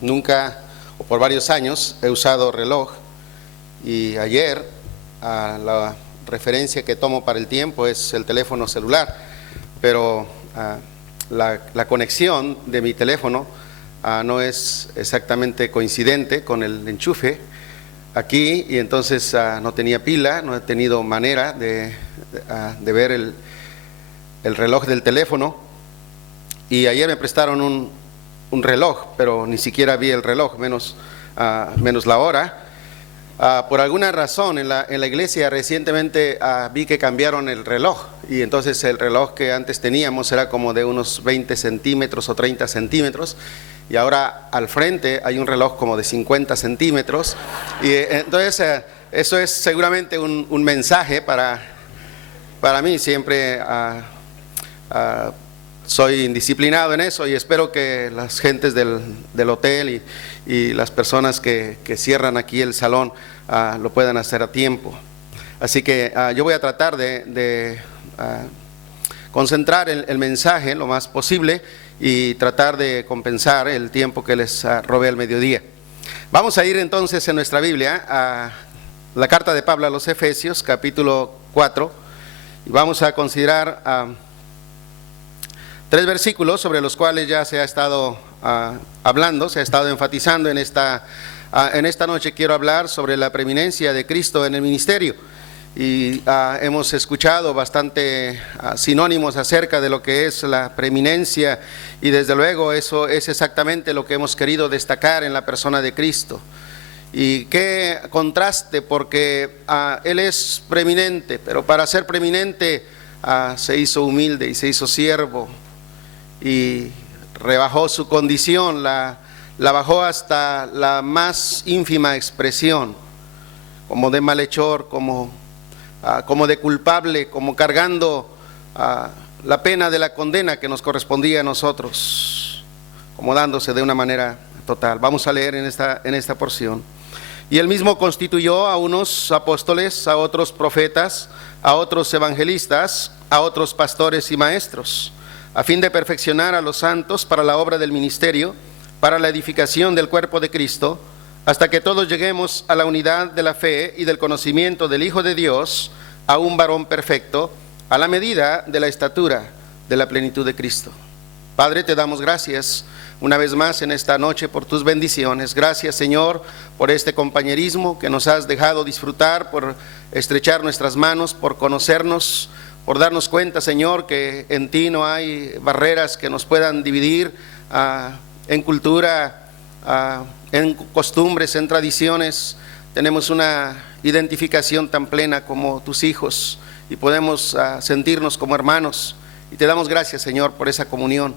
Nunca, o por varios años, he usado reloj, y ayer la referencia que tomo para el tiempo es el teléfono celular, pero la conexión de mi teléfono no es exactamente coincidente con el enchufe aquí, y entonces no tenía pila, no he tenido manera de ver el reloj del teléfono, y ayer me prestaron un reloj, pero ni siquiera vi el reloj, menos la hora. Por alguna razón en la iglesia recientemente vi que cambiaron el reloj, y entonces el reloj que antes teníamos era como de unos 20 centímetros o 30 centímetros, y ahora al frente hay un reloj como de 50 centímetros, y entonces eso es seguramente un mensaje para mí. Siempre soy indisciplinado en eso, y espero que las gentes del hotel y las personas que cierran aquí el salón lo puedan hacer a tiempo. Así que yo voy a tratar de concentrar el mensaje lo más posible y tratar de compensar el tiempo que les robé al mediodía. Vamos a ir entonces en nuestra Biblia a la carta de Pablo a los Efesios, capítulo 4, y vamos a considerar 3 versículos sobre los cuales ya se ha estado hablando, se ha estado enfatizando en esta noche. Quiero hablar sobre la preeminencia de Cristo en el ministerio, y hemos escuchado bastante sinónimos acerca de lo que es la preeminencia, y desde luego eso es exactamente lo que hemos querido destacar en la persona de Cristo. Y qué contraste, porque Él es preeminente, pero para ser preeminente se hizo humilde y se hizo siervo, y rebajó su condición, la bajó hasta la más ínfima expresión, como de malhechor, como de culpable, como cargando la pena de la condena que nos correspondía a nosotros, como dándose de una manera total. Vamos a leer en esta porción. Y él mismo constituyó a unos apóstoles, a otros profetas, a otros evangelistas, a otros pastores y maestros, a fin de perfeccionar a los santos para la obra del ministerio, para la edificación del cuerpo de Cristo, hasta que todos lleguemos a la unidad de la fe y del conocimiento del Hijo de Dios, a un varón perfecto, a la medida de la estatura de la plenitud de Cristo. Padre, te damos gracias una vez más en esta noche por tus bendiciones. Gracias, Señor, por este compañerismo que nos has dejado disfrutar, por estrechar nuestras manos, por conocernos, por darnos cuenta, Señor, que en ti no hay barreras que nos puedan dividir en cultura, en costumbres, en tradiciones. Tenemos una identificación tan plena como tus hijos, y podemos sentirnos como hermanos, y te damos gracias, Señor, por esa comunión.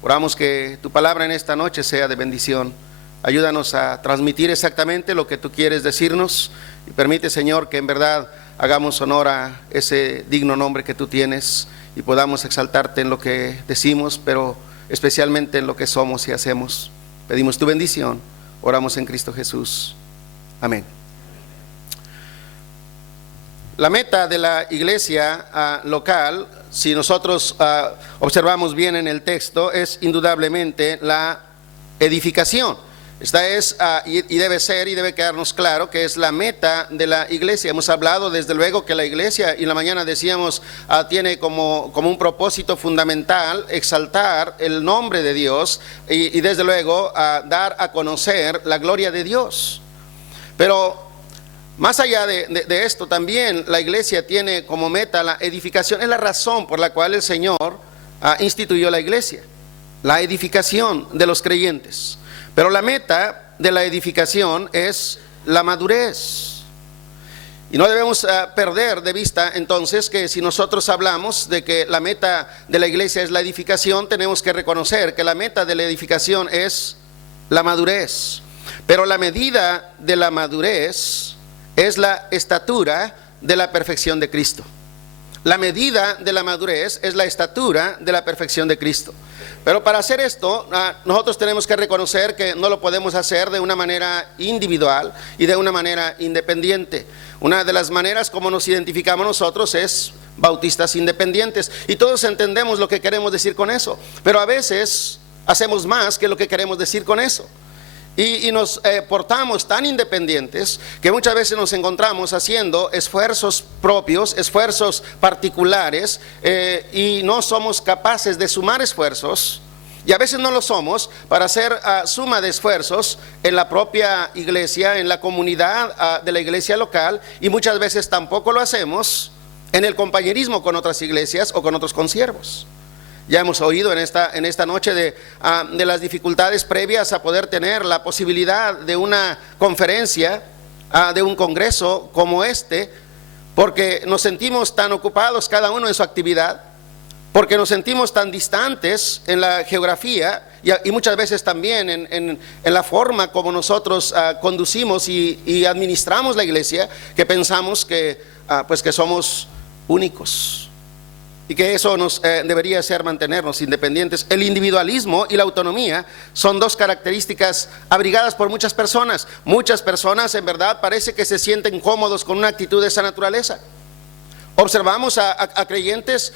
Oramos que tu palabra en esta noche sea de bendición. Ayúdanos a transmitir exactamente lo que tú quieres decirnos, y permite, Señor, que en verdad hagamos honor a ese digno nombre que tú tienes, y podamos exaltarte en lo que decimos, pero especialmente en lo que somos y hacemos. Pedimos tu bendición, oramos en Cristo Jesús. Amén. La meta de la iglesia local, si nosotros observamos bien en el texto, es indudablemente la edificación. Esta es, y debe ser, y debe quedarnos claro que es la meta de la iglesia. Hemos hablado desde luego que la iglesia, y en la mañana decíamos, tiene como un propósito fundamental exaltar el nombre de Dios, y desde luego dar a conocer la gloria de Dios. Pero más allá de esto, también la iglesia tiene como meta la edificación. Es la razón por la cual el Señor instituyó la iglesia, la edificación de los creyentes. Pero la meta de la edificación es la madurez. Y no debemos perder de vista entonces que si nosotros hablamos de que la meta de la iglesia es la edificación, tenemos que reconocer que la meta de la edificación es la madurez. Pero la medida de la madurez es la estatura de la perfección de Cristo. La medida de la madurez es la estatura de la perfección de Cristo. Pero para hacer esto, nosotros tenemos que reconocer que no lo podemos hacer de una manera individual y de una manera independiente. Una de las maneras como nos identificamos nosotros es bautistas independientes, y todos entendemos lo que queremos decir con eso. Pero a veces hacemos más que lo que queremos decir con eso. Y nos portamos tan independientes que muchas veces nos encontramos haciendo esfuerzos propios, esfuerzos particulares, y no somos capaces de sumar esfuerzos, y a veces no lo somos, para hacer suma de esfuerzos en la propia iglesia, en la comunidad de la iglesia local, y muchas veces tampoco lo hacemos en el compañerismo con otras iglesias o con otros consiervos. Ya hemos oído en esta noche de las dificultades previas a poder tener la posibilidad de una conferencia, de un congreso como este, porque nos sentimos tan ocupados cada uno en su actividad, porque nos sentimos tan distantes en la geografía y muchas veces también en la forma como nosotros conducimos y administramos la iglesia, que pensamos que somos únicos. Y que eso nos debería hacer mantenernos independientes. El individualismo y la autonomía son dos características abrigadas por muchas personas. Muchas personas en verdad parece que se sienten cómodos con una actitud de esa naturaleza. Observamos a creyentes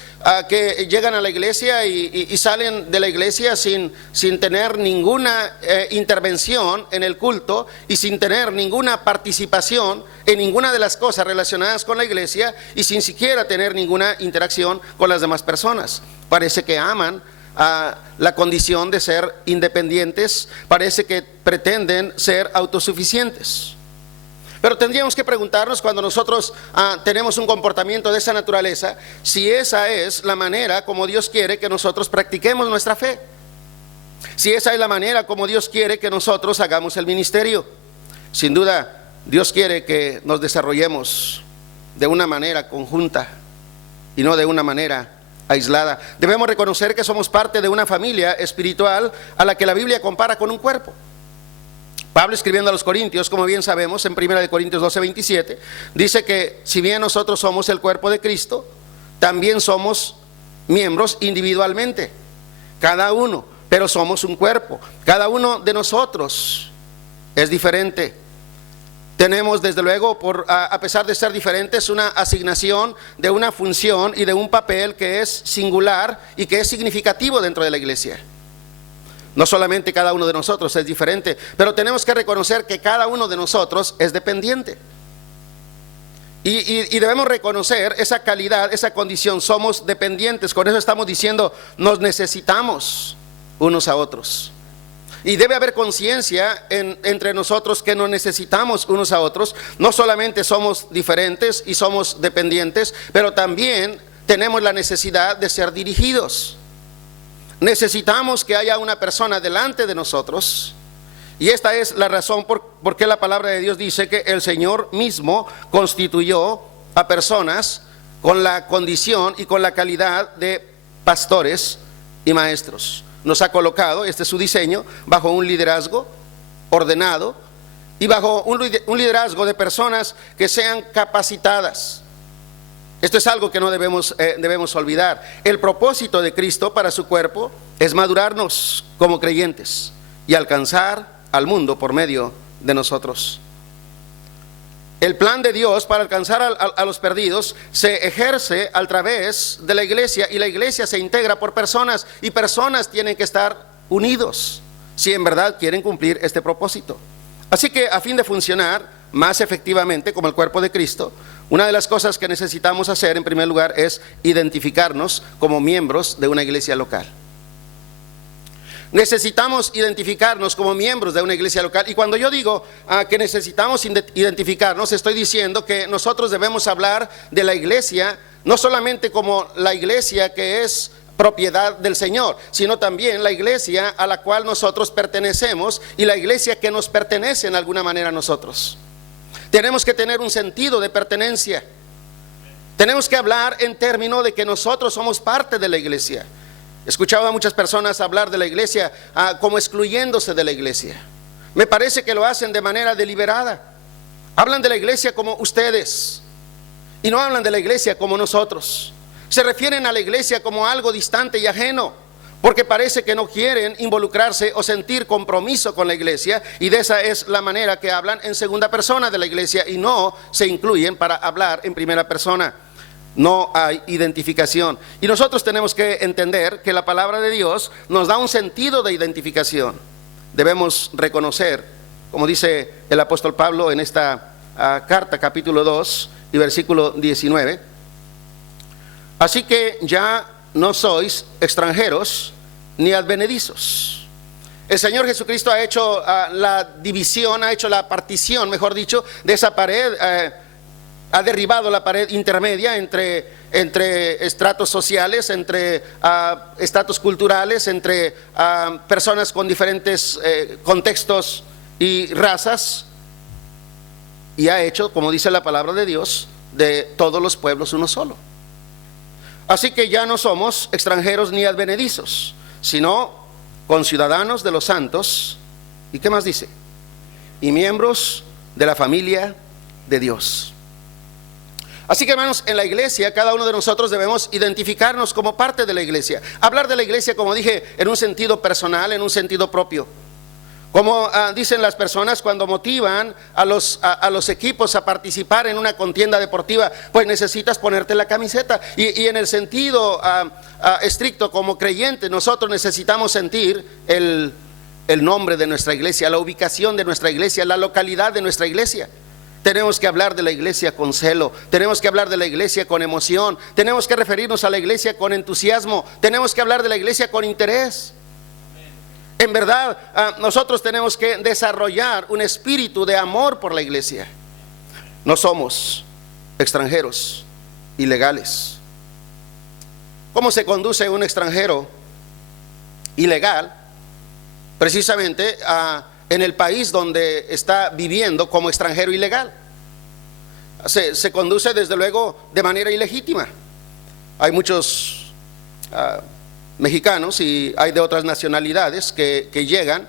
que llegan a la iglesia y salen de la iglesia sin tener ninguna intervención en el culto y sin tener ninguna participación en ninguna de las cosas relacionadas con la iglesia y sin siquiera tener ninguna interacción con las demás personas. Parece que aman la condición de ser independientes, parece que pretenden ser autosuficientes. Pero tendríamos que preguntarnos, cuando nosotros tenemos un comportamiento de esa naturaleza, si esa es la manera como Dios quiere que nosotros practiquemos nuestra fe, si esa es la manera como Dios quiere que nosotros hagamos el ministerio. Sin duda, Dios quiere que nos desarrollemos de una manera conjunta y no de una manera aislada. Debemos reconocer que somos parte de una familia espiritual a la que la Biblia compara con un cuerpo. Pablo, escribiendo a los Corintios, como bien sabemos, en 1 Corintios 12:27, dice que si bien nosotros somos el cuerpo de Cristo, también somos miembros individualmente, cada uno, pero somos un cuerpo. Cada uno de nosotros es diferente. Tenemos, desde luego, a pesar de ser diferentes, una asignación de una función y de un papel que es singular y que es significativo dentro de la iglesia. No solamente cada uno de nosotros es diferente, pero tenemos que reconocer que cada uno de nosotros es dependiente. Y debemos reconocer esa calidad, esa condición. Somos dependientes, con eso estamos diciendo, nos necesitamos unos a otros. Y debe haber conciencia entre nosotros que nos necesitamos unos a otros. No solamente somos diferentes y somos dependientes, pero también tenemos la necesidad de ser dirigidos. Necesitamos que haya una persona delante de nosotros, y esta es la razón por qué la palabra de Dios dice que el Señor mismo constituyó a personas con la condición y con la calidad de pastores y maestros. Nos ha colocado, este es su diseño, bajo un liderazgo ordenado y bajo un liderazgo de personas que sean capacitadas. Esto es algo que no debemos olvidar. El propósito de Cristo para su cuerpo es madurarnos como creyentes y alcanzar al mundo por medio de nosotros. El plan de Dios para alcanzar a los perdidos se ejerce a través de la iglesia, y la iglesia se integra por personas, y personas tienen que estar unidos si en verdad quieren cumplir este propósito. Así que, a fin de funcionar más efectivamente como el cuerpo de Cristo, una de las cosas que necesitamos hacer en primer lugar es identificarnos como miembros de una iglesia local. Necesitamos identificarnos como miembros de una iglesia local. Y cuando yo digo que necesitamos identificarnos, estoy diciendo que nosotros debemos hablar de la iglesia no solamente como la iglesia que es propiedad del Señor, sino también la iglesia a la cual nosotros pertenecemos y la iglesia que nos pertenece en alguna manera a nosotros. Tenemos que tener un sentido de pertenencia. Tenemos que hablar en términos de que nosotros somos parte de la iglesia. He escuchado a muchas personas hablar de la iglesia como excluyéndose de la iglesia. Me parece que lo hacen de manera deliberada. Hablan de la iglesia como ustedes y no hablan de la iglesia como nosotros. Se refieren a la iglesia como algo distante y ajeno, porque parece que no quieren involucrarse o sentir compromiso con la iglesia, y de esa es la manera que hablan en segunda persona de la iglesia y no se incluyen para hablar en primera persona. no hay identificación. Y nosotros tenemos que entender que la palabra de Dios nos da un sentido de identificación. Debemos reconocer, como dice el apóstol Pablo en esta carta, capítulo 2 y versículo 19, así que ya no sois extranjeros ni advenedizos. El Señor Jesucristo ha hecho la división, ha hecho la partición, mejor dicho, de esa pared, ha derribado la pared intermedia entre estratos sociales, entre estratos culturales, entre personas con diferentes contextos y razas, y ha hecho, como dice la palabra de Dios, de todos los pueblos uno solo. Así que ya no somos extranjeros ni advenedizos, sino conciudadanos de los santos. ¿Y qué más dice? Y miembros de la familia de Dios. Así que, hermanos, en la iglesia cada uno de nosotros debemos identificarnos como parte de la iglesia. Hablar de la iglesia, como dije, en un sentido personal, en un sentido propio. Como dicen las personas cuando motivan a los equipos a participar en una contienda deportiva, pues necesitas ponerte la camiseta. Y en el sentido estricto, como creyente, nosotros necesitamos sentir el nombre de nuestra iglesia, la ubicación de nuestra iglesia, la localidad de nuestra iglesia. Tenemos que hablar de la iglesia con celo, tenemos que hablar de la iglesia con emoción, tenemos que referirnos a la iglesia con entusiasmo, tenemos que hablar de la iglesia con interés. En verdad, nosotros tenemos que desarrollar un espíritu de amor por la iglesia. No somos extranjeros ilegales. ¿Cómo se conduce un extranjero ilegal? Precisamente en el país donde está viviendo como extranjero ilegal. Se conduce desde luego de manera ilegítima. Hay muchos mexicanos y hay de otras nacionalidades que llegan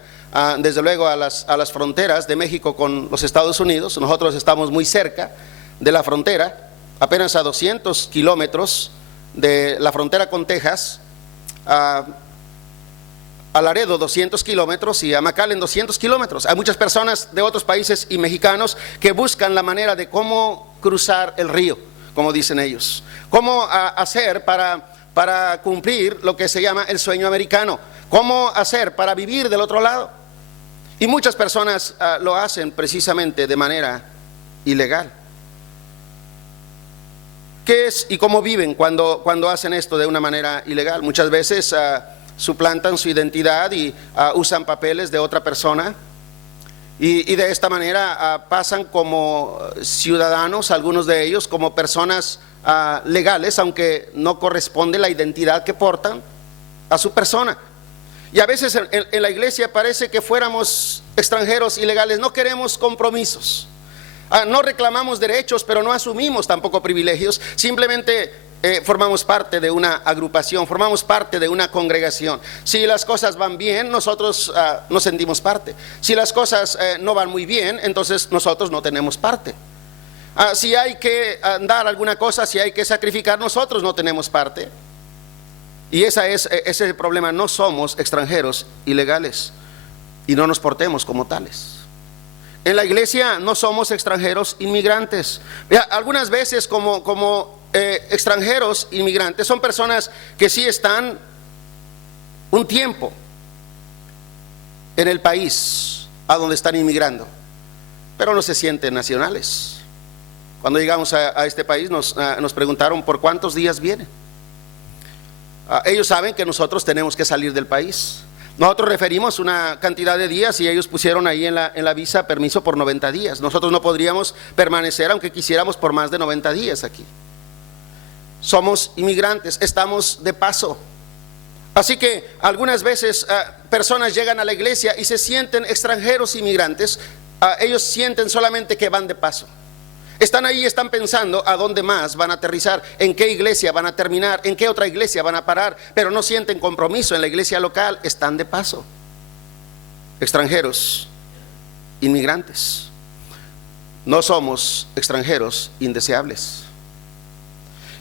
desde luego a las fronteras de México con los Estados Unidos. Nosotros estamos muy cerca de la frontera, apenas a 200 kilómetros de la frontera con Texas, a Laredo 200 kilómetros y a McAllen 200 kilómetros. Hay muchas personas de otros países y mexicanos que buscan la manera de cómo cruzar el río, como dicen ellos, cómo hacer para cumplir lo que se llama el sueño americano, cómo hacer para vivir del otro lado. Y muchas personas lo hacen precisamente de manera ilegal. ¿Qué es y cómo viven cuando hacen esto de una manera ilegal? Muchas veces suplantan su identidad y usan papeles de otra persona. Y de esta manera pasan como ciudadanos, algunos de ellos como personas legales, aunque no corresponde la identidad que portan a su persona. Y a veces en la iglesia parece que fuéramos extranjeros ilegales. No queremos compromisos, no reclamamos derechos, pero no asumimos tampoco privilegios. Simplemente formamos parte de una agrupación, formamos parte de una congregación. Si las cosas van bien, nosotros nos sentimos parte. Si las cosas no van muy bien, entonces nosotros no tenemos parte. Si hay que dar alguna cosa, si hay que sacrificar, nosotros no tenemos parte. Y ese es el problema. No somos extranjeros ilegales y no nos portemos como tales. En la iglesia no somos extranjeros inmigrantes. Algunas veces como extranjeros inmigrantes son personas que sí están un tiempo en el país a donde están inmigrando, pero no se sienten nacionales. Cuando llegamos a este país nos preguntaron por cuántos días vienen. Ellos saben que nosotros tenemos que salir del país. Nosotros referimos una cantidad de días y ellos pusieron ahí en la visa permiso por 90 días. Nosotros no podríamos permanecer aunque quisiéramos por más de 90 días aquí. Somos inmigrantes, estamos de paso. Así que algunas veces personas llegan a la iglesia y se sienten extranjeros inmigrantes. Ellos sienten solamente que van de paso. Están ahí y están pensando a dónde más van a aterrizar, en qué iglesia van a terminar, en qué otra iglesia van a parar, pero no sienten compromiso en la iglesia local, están de paso. Extranjeros, inmigrantes. No somos extranjeros indeseables.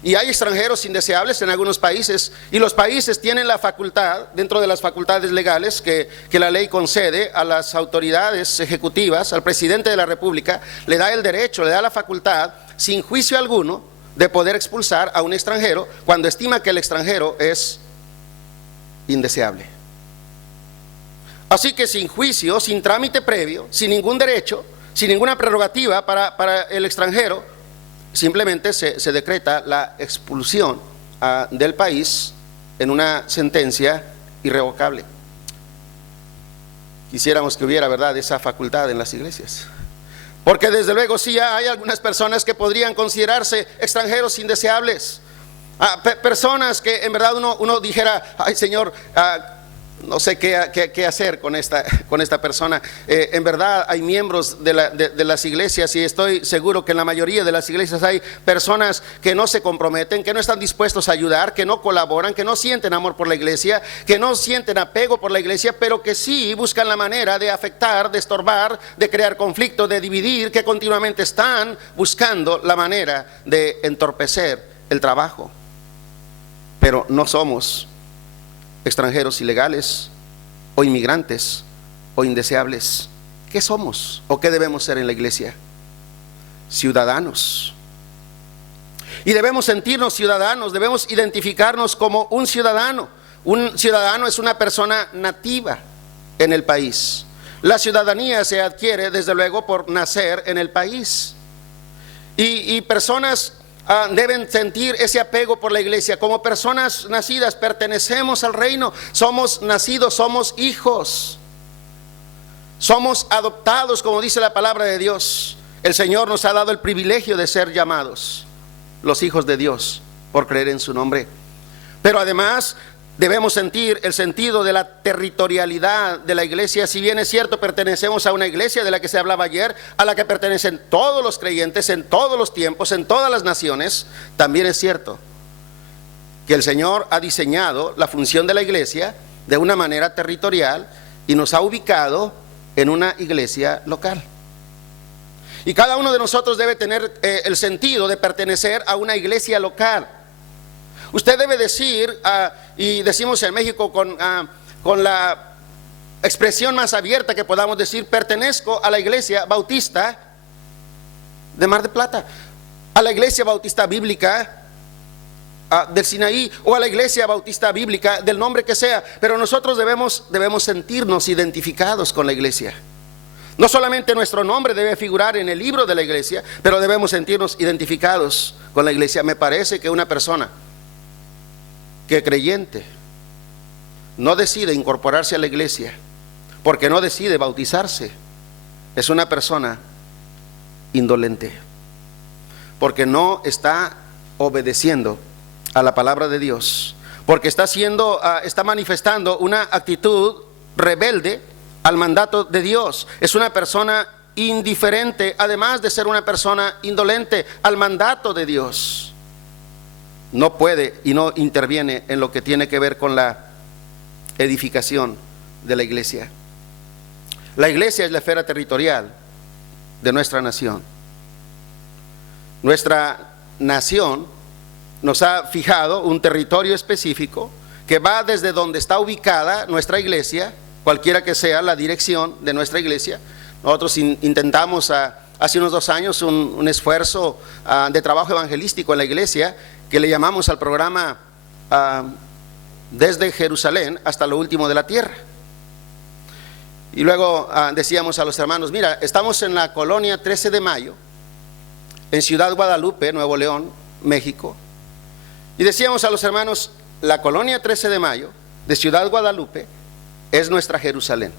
Y hay extranjeros indeseables en algunos países, y los países tienen la facultad, dentro de las facultades legales que la ley concede a las autoridades ejecutivas, al presidente de la república, le da el derecho, le da la facultad, sin juicio alguno, de poder expulsar a un extranjero cuando estima que el extranjero es indeseable. Así que sin juicio, sin trámite previo, sin ningún derecho, sin ninguna prerrogativa para el extranjero, simplemente se decreta la expulsión del país en una sentencia irrevocable. Quisiéramos que hubiera, ¿verdad?, esa facultad en las iglesias. Porque desde luego sí hay algunas personas que podrían considerarse extranjeros indeseables. Personas que en verdad uno dijera, ay Señor, no sé qué hacer con esta persona. En verdad hay miembros de las iglesias, y estoy seguro que en la mayoría de las iglesias hay personas que no se comprometen, que no están dispuestos a ayudar, que no colaboran, que no sienten amor por la iglesia, que no sienten apego por la iglesia, pero que sí buscan la manera de afectar, de estorbar, de crear conflicto, de dividir, que continuamente están buscando la manera de entorpecer el trabajo. Pero no somos extranjeros ilegales o inmigrantes o indeseables. ¿Qué somos o qué debemos ser en la iglesia? Ciudadanos. Y debemos sentirnos ciudadanos, debemos identificarnos como un ciudadano. Un ciudadano es una persona nativa en el país. La ciudadanía se adquiere desde luego por nacer en el país. Y personas deben sentir ese apego por la iglesia. Como personas nacidas, pertenecemos al reino, somos nacidos, somos hijos, somos adoptados, como dice la palabra de Dios. El Señor nos ha dado el privilegio de ser llamados los hijos de Dios por creer en su nombre. Pero además debemos sentir el sentido de la territorialidad de la iglesia. Si bien es cierto, pertenecemos a una iglesia de la que se hablaba ayer, a la que pertenecen todos los creyentes en todos los tiempos, en todas las naciones, también es cierto que el Señor ha diseñado la función de la iglesia de una manera territorial y nos ha ubicado en una iglesia local. Y cada uno de nosotros debe tener el sentido de pertenecer a una iglesia local. Usted debe decir, y decimos en México con la expresión más abierta que podamos decir, pertenezco a la iglesia bautista de Mar de Plata, a la iglesia bautista bíblica del Sinaí, o a la iglesia bautista bíblica del nombre que sea. Pero nosotros debemos sentirnos identificados con la iglesia. No solamente nuestro nombre debe figurar en el libro de la iglesia, pero debemos sentirnos identificados con la iglesia. Me parece que una persona que creyente no decide incorporarse a la iglesia porque no decide bautizarse, es una persona indolente, porque no está obedeciendo a la palabra de Dios, porque está manifestando una actitud rebelde al mandato de Dios. Es una persona indiferente, además de ser una persona indolente al mandato de Dios. No puede y no interviene en lo que tiene que ver con la edificación de la iglesia. La iglesia es la esfera territorial de nuestra nación. Nuestra nación nos ha fijado un territorio específico que va desde donde está ubicada nuestra iglesia, cualquiera que sea la dirección de nuestra iglesia. Nosotros intentamos hace unos 2 años un esfuerzo de trabajo evangelístico en la iglesia, que le llamamos al programa Desde Jerusalén hasta lo último de la tierra. Y luego decíamos a los hermanos, mira, estamos en la colonia 13 de Mayo, en Ciudad Guadalupe, Nuevo León, México. Y decíamos a los hermanos, la colonia 13 de Mayo de Ciudad Guadalupe es nuestra Jerusalén.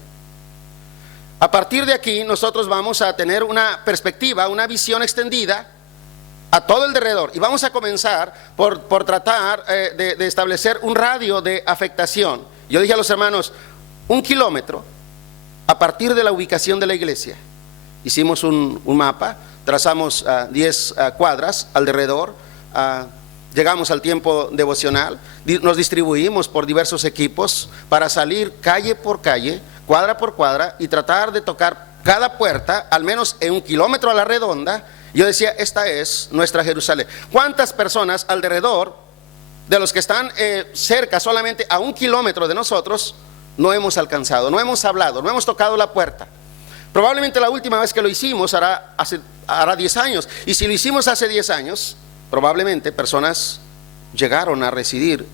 A partir de aquí nosotros vamos a tener una perspectiva, una visión extendida a todo el derredor, y vamos a comenzar por tratar de establecer un radio de afectación. Yo dije a los hermanos, 1 kilómetro a partir de la ubicación de la iglesia. Hicimos un mapa, trazamos 10 cuadras alrededor, llegamos al tiempo devocional, nos distribuimos por diversos equipos para salir calle por calle, cuadra por cuadra, y tratar de tocar cada puerta, al menos en 1 kilómetro a la redonda. Yo decía, esta es nuestra Jerusalén. ¿Cuántas personas alrededor de los que están cerca, solamente a 1 kilómetro de nosotros, no hemos alcanzado, no hemos hablado, no hemos tocado la puerta? Probablemente la última vez que lo hicimos hará 10 años. Y si lo hicimos hace 10 años, probablemente personas llegaron a residir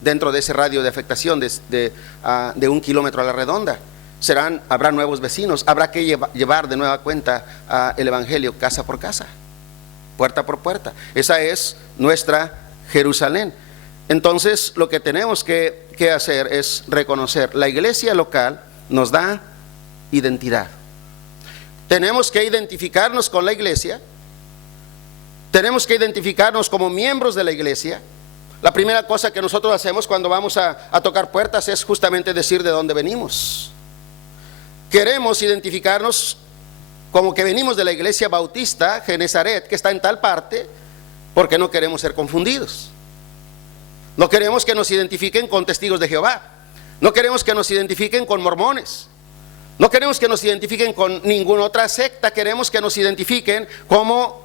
dentro de ese radio de afectación de 1 kilómetro a la redonda. Habrá nuevos vecinos, habrá que llevar de nueva cuenta el evangelio casa por casa, puerta por puerta. Esa es nuestra Jerusalén. Entonces lo que tenemos que hacer es reconocer, la iglesia local nos da identidad. Tenemos que identificarnos con la iglesia, tenemos que identificarnos como miembros de la iglesia. La primera cosa que nosotros hacemos cuando vamos a tocar puertas es justamente decir de dónde venimos. Queremos identificarnos como que venimos de la iglesia bautista Genezaret, que está en tal parte, porque no queremos ser confundidos. No queremos que nos identifiquen con testigos de Jehová. No queremos que nos identifiquen con mormones. No queremos que nos identifiquen con ninguna otra secta. Queremos que nos identifiquen como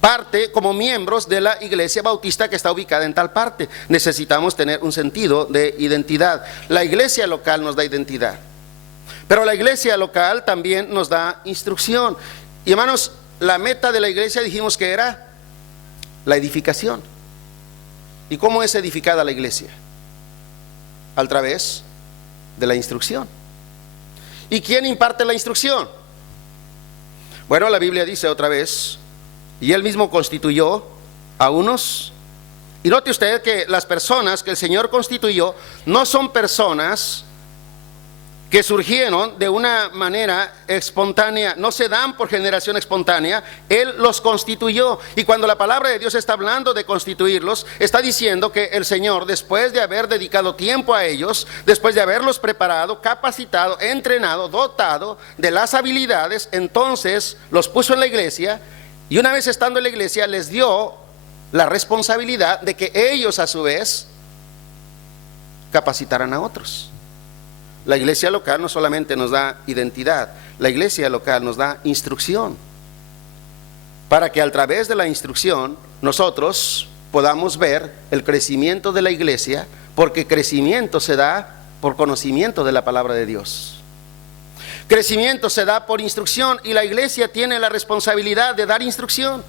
parte, como miembros de la iglesia bautista que está ubicada en tal parte. Necesitamos tener un sentido de identidad. La iglesia local nos da identidad, pero la iglesia local también nos da instrucción. Y hermanos, la meta de la iglesia dijimos que era la edificación. ¿Y cómo es edificada la iglesia? A través de la instrucción. ¿Y quién imparte la instrucción? Bueno, la Biblia dice otra vez, y Él mismo constituyó a unos. Y note usted que las personas que el Señor constituyó no son personas que surgieron de una manera espontánea, no se dan por generación espontánea. Él los constituyó. Y cuando la palabra de Dios está hablando de constituirlos, está diciendo que el Señor, después de haber dedicado tiempo a ellos, después de haberlos preparado, capacitado, entrenado, dotado de las habilidades, entonces los puso en la iglesia, y una vez estando en la iglesia les dio la responsabilidad de que ellos a su vez capacitaran a otros. La iglesia local no solamente nos da identidad, la iglesia local nos da instrucción, para que a través de la instrucción nosotros podamos ver el crecimiento de la iglesia, porque crecimiento se da por conocimiento de la palabra de Dios. Crecimiento se da por instrucción, y la iglesia tiene la responsabilidad de dar instrucción.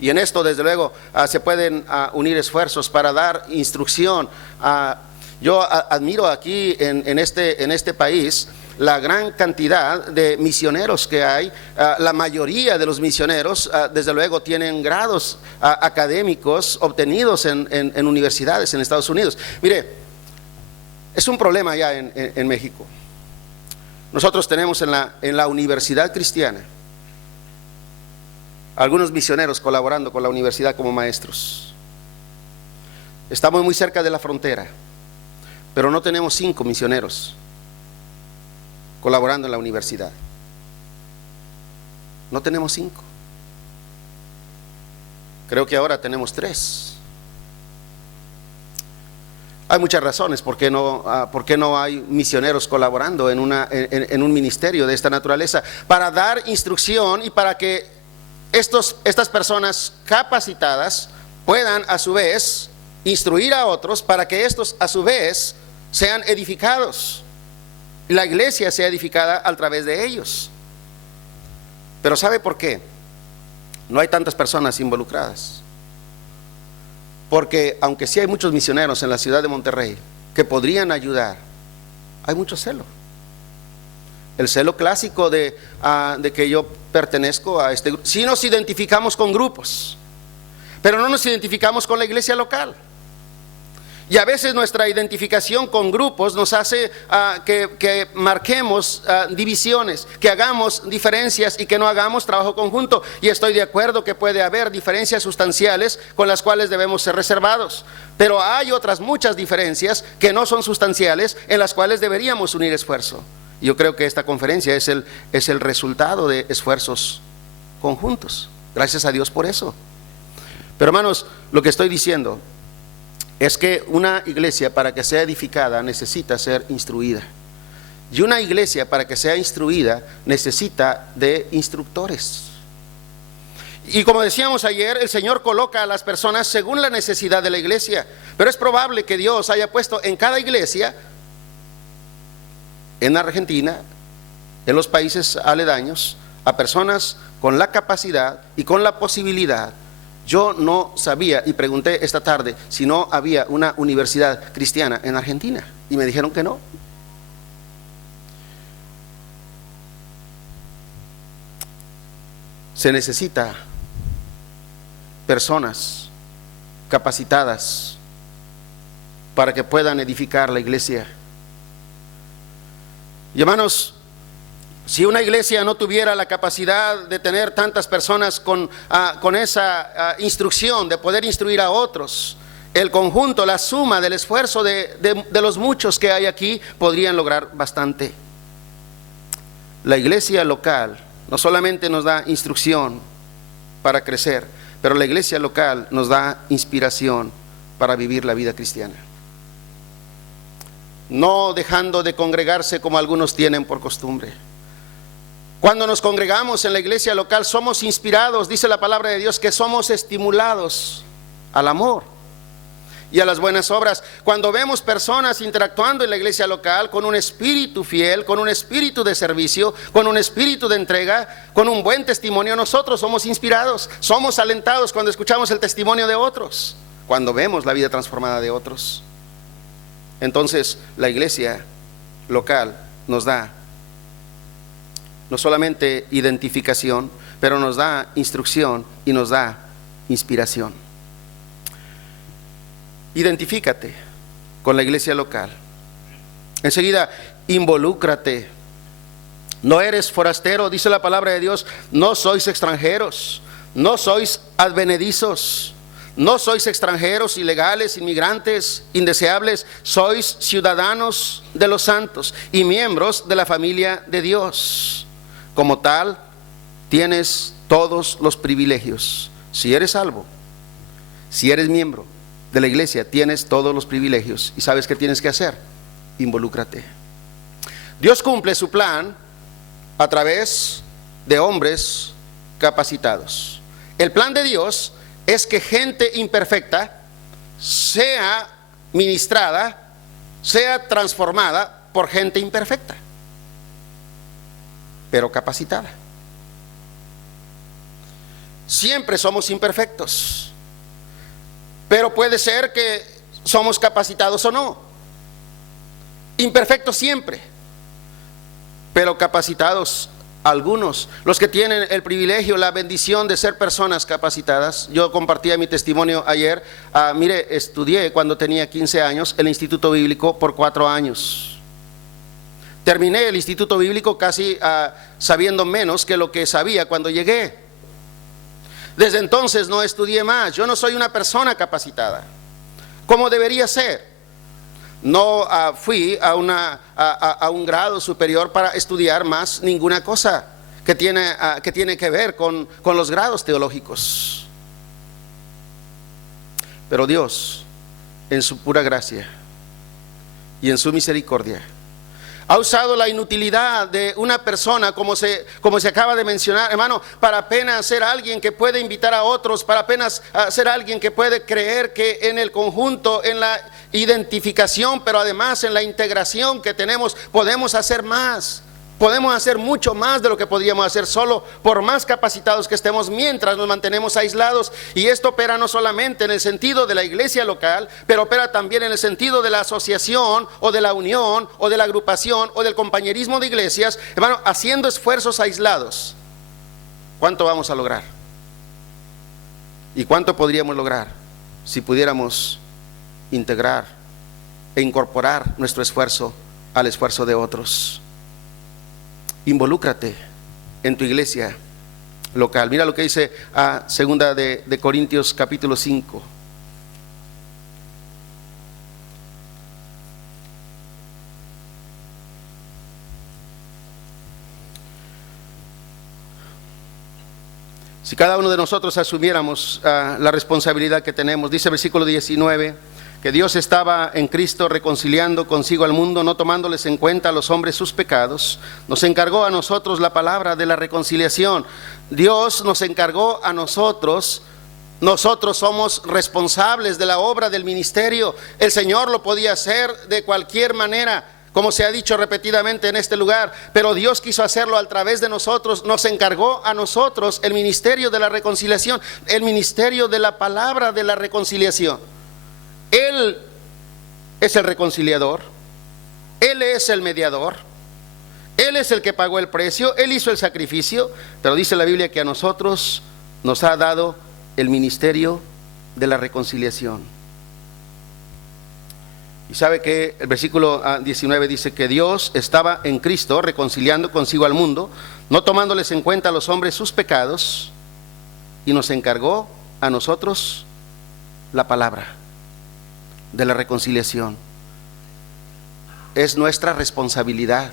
Y en esto desde luego se pueden unir esfuerzos para dar instrucción. Yo admiro aquí en este país la gran cantidad de misioneros que hay. La mayoría de los misioneros desde luego tienen grados académicos obtenidos en universidades en Estados Unidos. Mire, es un problema allá en México. Nosotros tenemos en la universidad cristiana algunos misioneros colaborando con la universidad como maestros. Estamos muy cerca de la frontera, pero no tenemos 5 misioneros colaborando en la universidad. No tenemos 5. Creo que ahora tenemos 3. Hay muchas razones por qué no hay misioneros colaborando en un ministerio de esta naturaleza, para dar instrucción y para que estas personas capacitadas puedan a su vez instruir a otros, para que estos a su vez sean edificados, la iglesia sea edificada a través de ellos. Pero ¿sabe por qué no hay tantas personas involucradas? Porque aunque sí hay muchos misioneros en la ciudad de Monterrey que podrían ayudar, hay mucho celo. El celo clásico de que yo pertenezco a este grupo. Sí nos identificamos con grupos, pero no nos identificamos con la iglesia local. Y a veces nuestra identificación con grupos nos hace que marquemos divisiones, que hagamos diferencias y que no hagamos trabajo conjunto. Y estoy de acuerdo que puede haber diferencias sustanciales con las cuales debemos ser reservados, pero hay otras muchas diferencias que no son sustanciales, en las cuales deberíamos unir esfuerzo. Yo creo que esta conferencia es el resultado de esfuerzos conjuntos. Gracias a Dios por eso. Pero hermanos, lo que estoy diciendo es que una iglesia, para que sea edificada, necesita ser instruida. Y una iglesia, para que sea instruida, necesita de instructores. Y como decíamos ayer, el Señor coloca a las personas según la necesidad de la iglesia. Pero es probable que Dios haya puesto en cada iglesia, en Argentina, en los países aledaños, a personas con la capacidad y con la posibilidad Yo no sabía, y pregunté esta tarde si no había una universidad cristiana en Argentina, y me dijeron que no. Se necesita personas capacitadas para que puedan edificar la iglesia. Y hermanos, si una iglesia no tuviera la capacidad de tener tantas personas con esa instrucción, de poder instruir a otros, el conjunto, la suma del esfuerzo de los muchos que hay aquí, podrían lograr bastante. La iglesia local no solamente nos da instrucción para crecer, pero la iglesia local nos da inspiración para vivir la vida cristiana. No dejando de congregarse como algunos tienen por costumbre. Cuando nos congregamos en la iglesia local somos inspirados, dice la palabra de Dios, que somos estimulados al amor y a las buenas obras. Cuando vemos personas interactuando en la iglesia local con un espíritu fiel, con un espíritu de servicio, con un espíritu de entrega, con un buen testimonio, nosotros somos inspirados, somos alentados cuando escuchamos el testimonio de otros, cuando vemos la vida transformada de otros. Entonces la iglesia local nos da no solamente identificación, pero nos da instrucción y nos da inspiración. Identifícate con la iglesia local. Enseguida, involúcrate. No eres forastero, dice la palabra de Dios. No sois extranjeros, no sois advenedizos, no sois extranjeros, ilegales, inmigrantes, indeseables. Sois ciudadanos de los santos y miembros de la familia de Dios. Como tal, tienes todos los privilegios. Si eres salvo, si eres miembro de la iglesia, tienes todos los privilegios. ¿Y sabes qué tienes que hacer? Involúcrate. Dios cumple su plan a través de hombres capacitados. El plan de Dios es que gente imperfecta sea ministrada, sea transformada por gente imperfecta, pero capacitada. Siempre somos imperfectos, pero puede ser que somos capacitados o no. Imperfectos siempre, pero capacitados algunos. Los que tienen el privilegio, la bendición de ser personas capacitadas. Yo compartía mi testimonio ayer. Mire, estudié cuando tenía 15 años el Instituto Bíblico por 4 años. Terminé el Instituto Bíblico casi sabiendo menos que lo que sabía cuando llegué. Desde entonces no estudié más. Yo no soy una persona capacitada como debería ser. No fui a un grado superior para estudiar más ninguna cosa que tiene que ver con los grados teológicos. Pero Dios, en su pura gracia y en su misericordia, ha usado la inutilidad de una persona, como se acaba de mencionar, hermano, para apenas ser alguien que puede invitar a otros, para apenas ser alguien que puede creer que en el conjunto, en la identificación, pero además en la integración que tenemos, podemos hacer más. Podemos hacer mucho más de lo que podríamos hacer solo por más capacitados que estemos mientras nos mantenemos aislados. Y esto opera no solamente en el sentido de la iglesia local, pero opera también en el sentido de la asociación o de la unión o de la agrupación o del compañerismo de iglesias. Hermano, haciendo esfuerzos aislados, ¿cuánto vamos a lograr? ¿Y cuánto podríamos lograr si pudiéramos integrar e incorporar nuestro esfuerzo al esfuerzo de otros? Involúcrate en tu iglesia local. Mira lo que dice segunda de Corintios capítulo 5. Si cada uno de nosotros asumiéramos la responsabilidad que tenemos, dice el versículo 19, que Dios estaba en Cristo reconciliando consigo al mundo, no tomándoles en cuenta a los hombres sus pecados. Nos encargó a nosotros la palabra de la reconciliación. Dios nos encargó a nosotros. Nosotros somos responsables de la obra del ministerio. El Señor lo podía hacer de cualquier manera, como se ha dicho repetidamente en este lugar, pero Dios quiso hacerlo a través de nosotros, nos encargó a nosotros el ministerio de la reconciliación, el ministerio de la palabra de la reconciliación. Él es el reconciliador, Él es el mediador, Él es el que pagó el precio, Él hizo el sacrificio, pero dice la Biblia que a nosotros nos ha dado el ministerio de la reconciliación. Y sabe que el versículo 19 dice que Dios estaba en Cristo reconciliando consigo al mundo, no tomándoles en cuenta a los hombres sus pecados, y nos encargó a nosotros la palabra de la reconciliación. Es nuestra responsabilidad.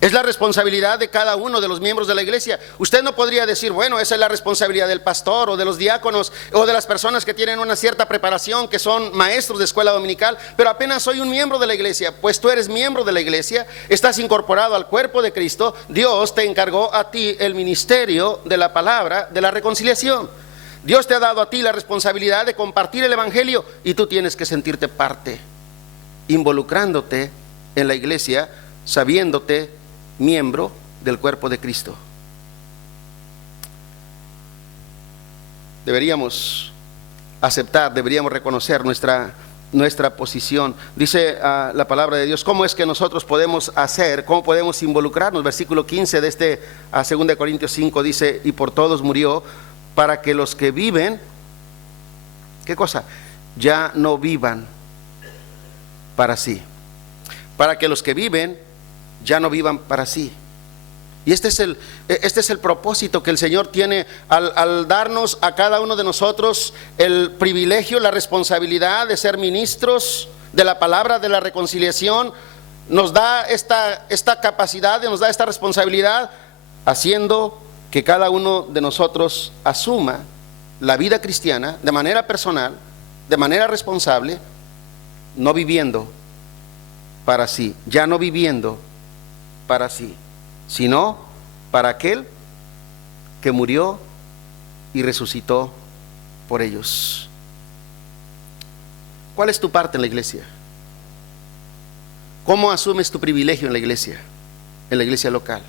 Es la responsabilidad de cada uno de los miembros de la iglesia. Usted no podría decir, bueno, esa es la responsabilidad del pastor o de los diáconos o de las personas que tienen una cierta preparación, que son maestros de escuela dominical, pero apenas soy un miembro de la iglesia. Pues tú eres miembro de la iglesia, estás incorporado al cuerpo de Cristo. Dios te encargó a ti el ministerio de la palabra de la reconciliación. Dios te ha dado a ti la responsabilidad de compartir el evangelio, y tú tienes que sentirte parte, involucrándote en la iglesia, sabiéndote miembro del cuerpo de Cristo. Deberíamos aceptar, deberíamos reconocer nuestra posición. Dice la palabra de Dios, ¿cómo es que nosotros podemos hacer, cómo podemos involucrarnos? Versículo 15 de este 2 Corintios 5 dice, y por todos murió, para que los que viven, ¿qué cosa? Ya no vivan para sí. Para que los que viven ya no vivan para sí. Y este es el propósito que el Señor tiene al darnos a cada uno de nosotros el privilegio, la responsabilidad de ser ministros de la palabra de la reconciliación. Nos da esta capacidad, nos da esta responsabilidad, haciendo que cada uno de nosotros asuma la vida cristiana de manera personal, de manera responsable, no viviendo para sí, ya no viviendo para sí, sino para aquel que murió y resucitó por ellos. ¿Cuál es tu parte en la iglesia? ¿Cómo asumes tu privilegio en la iglesia local?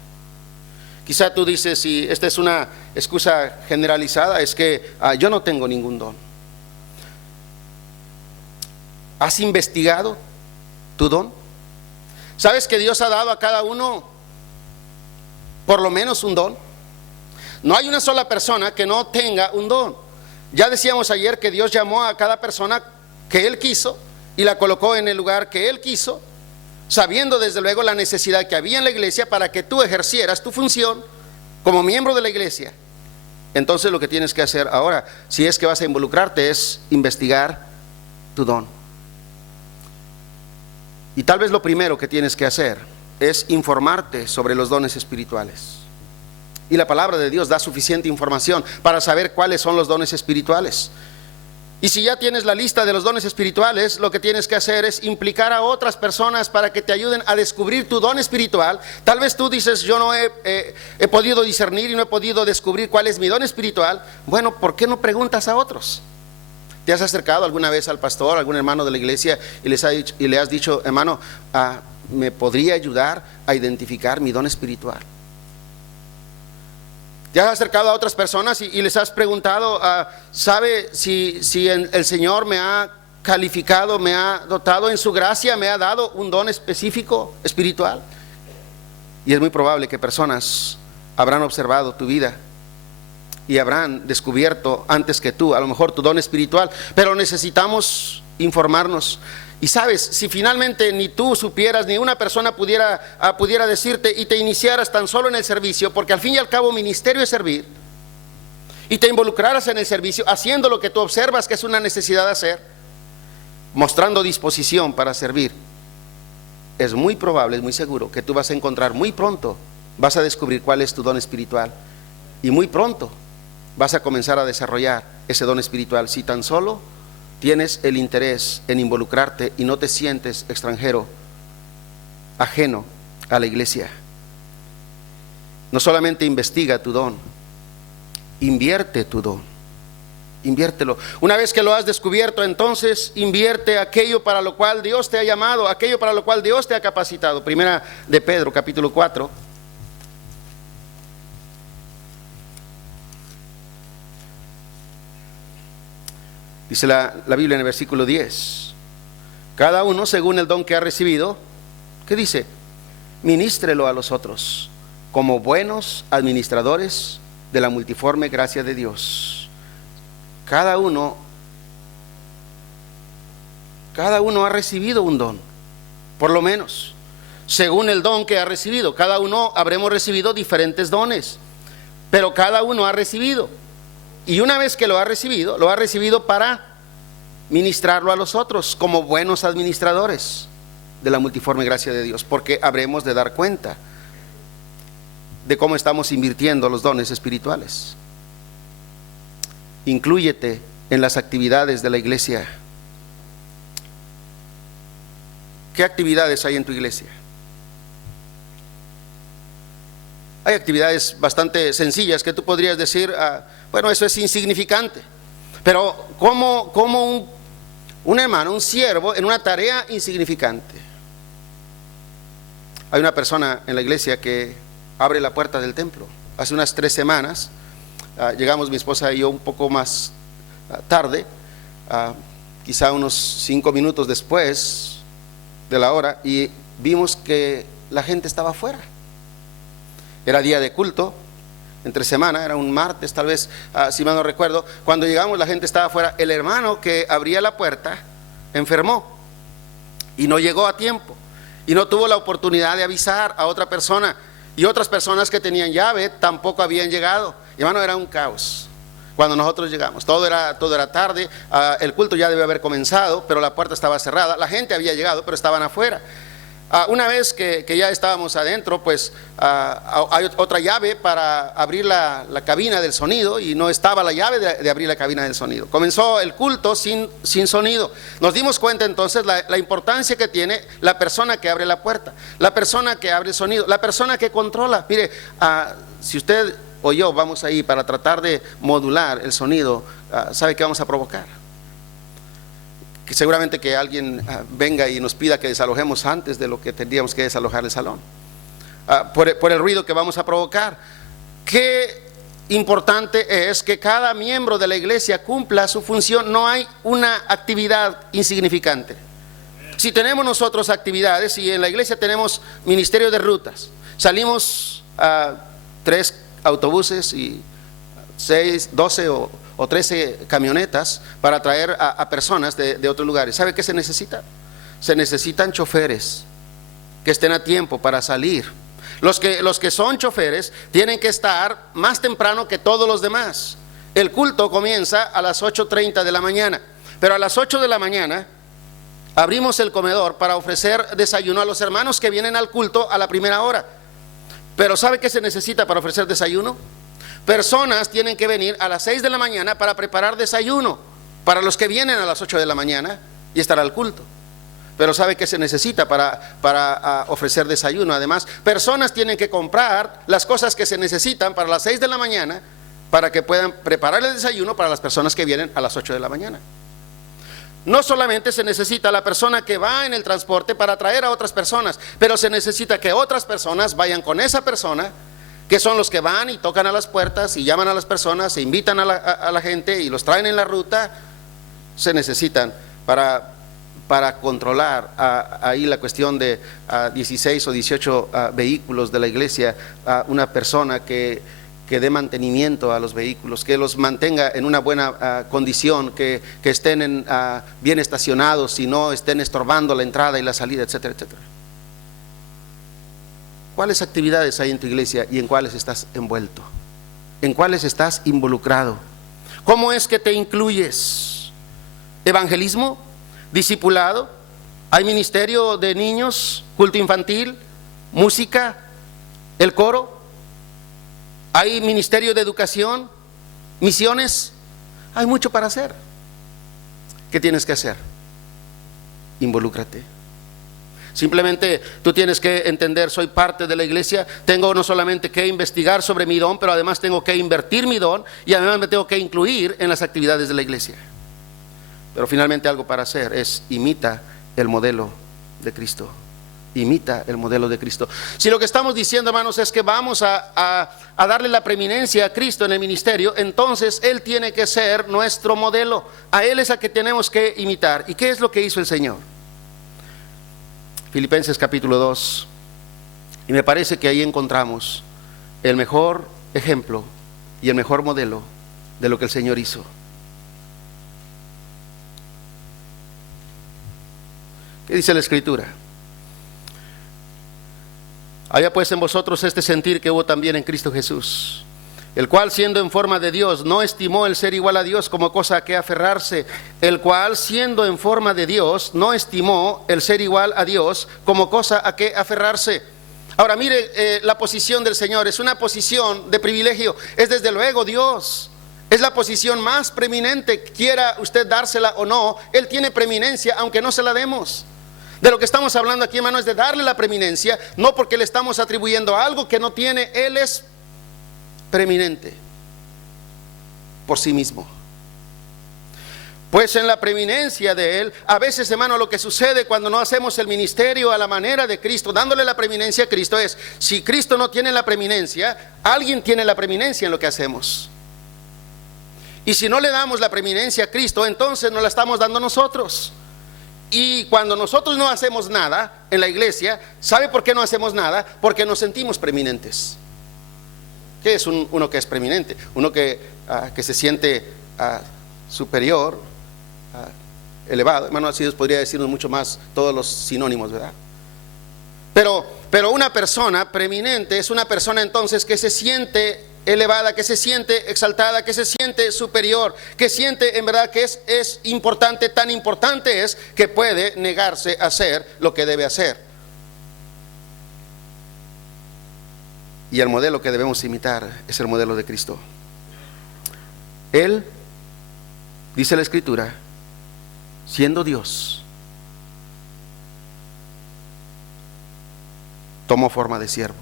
Quizá tú dices, si esta es una excusa generalizada, es que yo no tengo ningún don. ¿Has investigado tu don? ¿Sabes que Dios ha dado a cada uno por lo menos un don? No hay una sola persona que no tenga un don. Ya decíamos ayer que Dios llamó a cada persona que Él quiso y la colocó en el lugar que Él quiso, sabiendo desde luego la necesidad que había en la iglesia para que tú ejercieras tu función como miembro de la iglesia. Entonces lo que tienes que hacer ahora, si es que vas a involucrarte, es investigar tu don. Y tal vez lo primero que tienes que hacer es informarte sobre los dones espirituales. Y la palabra de Dios da suficiente información para saber cuáles son los dones espirituales. Y si ya tienes la lista de los dones espirituales, lo que tienes que hacer es implicar a otras personas para que te ayuden a descubrir tu don espiritual. Tal vez tú dices, yo no he podido discernir y no he podido descubrir cuál es mi don espiritual. Bueno, ¿por qué no preguntas a otros? ¿Te has acercado alguna vez al pastor, a algún hermano de la iglesia y le has dicho, hermano, ¿me podría ayudar a identificar mi don espiritual? ¿Te has acercado a otras personas y les has preguntado, ¿sabe si el Señor me ha calificado, me ha dotado en su gracia, me ha dado un don específico espiritual? Y es muy probable que personas habrán observado tu vida y habrán descubierto antes que tú, a lo mejor tu don espiritual, pero necesitamos informarnos. Y sabes, si finalmente ni tú supieras, ni una persona pudiera decirte y te iniciaras tan solo en el servicio, porque al fin y al cabo ministerio es servir, y te involucraras en el servicio, haciendo lo que tú observas que es una necesidad de hacer, mostrando disposición para servir, es muy probable, es muy seguro que tú vas a encontrar muy pronto, vas a descubrir cuál es tu don espiritual, y muy pronto vas a comenzar a desarrollar ese don espiritual, si tan solo tienes el interés en involucrarte y no te sientes extranjero, ajeno a la iglesia. No solamente investiga tu don, invierte tu don. inviértelo. Una vez que lo has descubierto, entonces invierte aquello para lo cual Dios te ha llamado, aquello para lo cual Dios te ha capacitado. Primera de Pedro, capítulo 4. Dice la Biblia en el versículo 10. Cada uno según el don que ha recibido, ¿qué dice? Ministrelo a los otros como buenos administradores de la multiforme gracia de Dios. Cada uno ha recibido un don, por lo menos, según el don que ha recibido. Cada uno habremos recibido diferentes dones, pero cada uno ha recibido. Y una vez que lo ha recibido para ministrarlo a los otros como buenos administradores de la multiforme gracia de Dios, porque habremos de dar cuenta de cómo estamos invirtiendo los dones espirituales. Inclúyete en las actividades de la iglesia. ¿Qué actividades hay en tu iglesia? Hay actividades bastante sencillas que tú podrías decir, bueno, eso es insignificante. Pero como un hermano, un siervo en una tarea insignificante. Hay una persona en la iglesia que abre la puerta del templo. Hace unas 3 semanas llegamos mi esposa y yo un poco más tarde, quizá unos 5 minutos después de la hora, y vimos que la gente estaba afuera. Era día de culto, entre semana, era un martes tal vez, si mal no recuerdo. Cuando llegamos la gente estaba afuera. El hermano que abría la puerta enfermó y no llegó a tiempo y no tuvo la oportunidad de avisar a otra persona, y otras personas que tenían llave tampoco habían llegado. Y hermano, era un caos cuando nosotros llegamos. Todo era tarde, el culto ya debe haber comenzado, pero la puerta estaba cerrada. La gente había llegado, pero estaban afuera. Una vez que ya estábamos adentro, pues hay otra llave para abrir la cabina del sonido, y no estaba la llave de abrir la cabina del sonido. Comenzó el culto sin sonido. Nos dimos cuenta entonces la importancia que tiene la persona que abre la puerta, la persona que abre el sonido, la persona que controla. Mire, si usted o yo vamos ahí para tratar de modular el sonido, ¿sabe qué vamos a provocar? Que seguramente que alguien venga y nos pida que desalojemos antes de lo que tendríamos que desalojar el salón, por el ruido que vamos a provocar. Qué importante es que cada miembro de la iglesia cumpla su función. No hay una actividad insignificante. Si tenemos nosotros actividades, y en la iglesia tenemos ministerio de rutas, salimos 3 autobuses y 6, 12 o 13 camionetas para traer a personas de otros lugares. ¿Sabe qué se necesita? Se necesitan choferes que estén a tiempo para salir. Los que son choferes tienen que estar más temprano que todos los demás. El culto comienza a las 8:30 de la mañana, pero a las 8 de la mañana abrimos el comedor para ofrecer desayuno a los hermanos que vienen al culto a la primera hora. Pero ¿sabe qué se necesita para ofrecer desayuno? Personas tienen que venir a las 6 de la mañana para preparar desayuno para los que vienen a las 8 de la mañana y estar al culto. Pero ¿sabe qué se necesita para ofrecer desayuno? Además, personas tienen que comprar las cosas que se necesitan para las 6 de la mañana para que puedan preparar el desayuno para las personas que vienen a las 8 de la mañana. No solamente se necesita la persona que va en el transporte para traer a otras personas, pero se necesita que otras personas vayan con esa persona, que son los que van y tocan a las puertas y llaman a las personas, se invitan a la gente y los traen en la ruta. Se necesitan para controlar ahí la cuestión de 16 o 18 vehículos de la iglesia, una persona que dé mantenimiento a los vehículos, que los mantenga en una buena condición, que estén bien estacionados y no estén estorbando la entrada y la salida, etcétera, etcétera. ¿Cuáles actividades hay en tu iglesia y en cuáles estás envuelto? ¿En cuáles estás involucrado? ¿Cómo es que te incluyes? ¿Evangelismo? ¿Discipulado? ¿Hay ministerio de niños? ¿Culto infantil? ¿Música? ¿El coro? ¿Hay ministerio de educación? ¿Misiones? Hay mucho para hacer. ¿Qué tienes que hacer? Involúcrate. Simplemente tú tienes que entender, soy parte de la iglesia, tengo no solamente que investigar sobre mi don, pero además tengo que invertir mi don y además me tengo que incluir en las actividades de la iglesia. Pero finalmente algo para hacer es imita el modelo de Cristo. Imita el modelo de Cristo. Si lo que estamos diciendo, hermanos, es que vamos a darle la preeminencia a Cristo en el ministerio, entonces Él tiene que ser nuestro modelo. A Él es a que tenemos que imitar. ¿Y qué es lo que hizo el Señor? Filipenses capítulo 2, y me parece que ahí encontramos el mejor ejemplo y el mejor modelo de lo que el Señor hizo. ¿Qué dice la Escritura? Haya pues en vosotros este sentir que hubo también en Cristo Jesús, el cual siendo en forma de Dios, no estimó el ser igual a Dios como cosa a que aferrarse, el cual siendo en forma de Dios, no estimó el ser igual a Dios como cosa a que aferrarse. Ahora mire, la posición del Señor es una posición de privilegio, es desde luego Dios, es la posición más preeminente, quiera usted dársela o no, Él tiene preeminencia aunque no se la demos. De lo que estamos hablando aquí, hermano, es de darle la preeminencia, no porque le estamos atribuyendo algo que no tiene. Él es preeminente por sí mismo. Pues en la preeminencia de Él, a veces, hermano, lo que sucede cuando no hacemos el ministerio a la manera de Cristo, dándole la preeminencia a Cristo, es, si Cristo no tiene la preeminencia, alguien tiene la preeminencia en lo que hacemos. Y si no le damos la preeminencia a Cristo, entonces nos la estamos dando nosotros. Y cuando nosotros no hacemos nada en la iglesia, ¿sabe por qué no hacemos nada? Porque nos sentimos preeminentes. ¿Qué es uno que es preeminente? Uno que se siente superior, elevado. Hermano, así podría decirnos mucho más todos los sinónimos, ¿verdad? Pero una persona preeminente es una persona entonces que se siente elevada, que se siente exaltada, que se siente superior, que siente en verdad que es importante, tan importante es que puede negarse a hacer lo que debe hacer. Y el modelo que debemos imitar es el modelo de Cristo. Él, dice la Escritura, siendo Dios, tomó forma de siervo.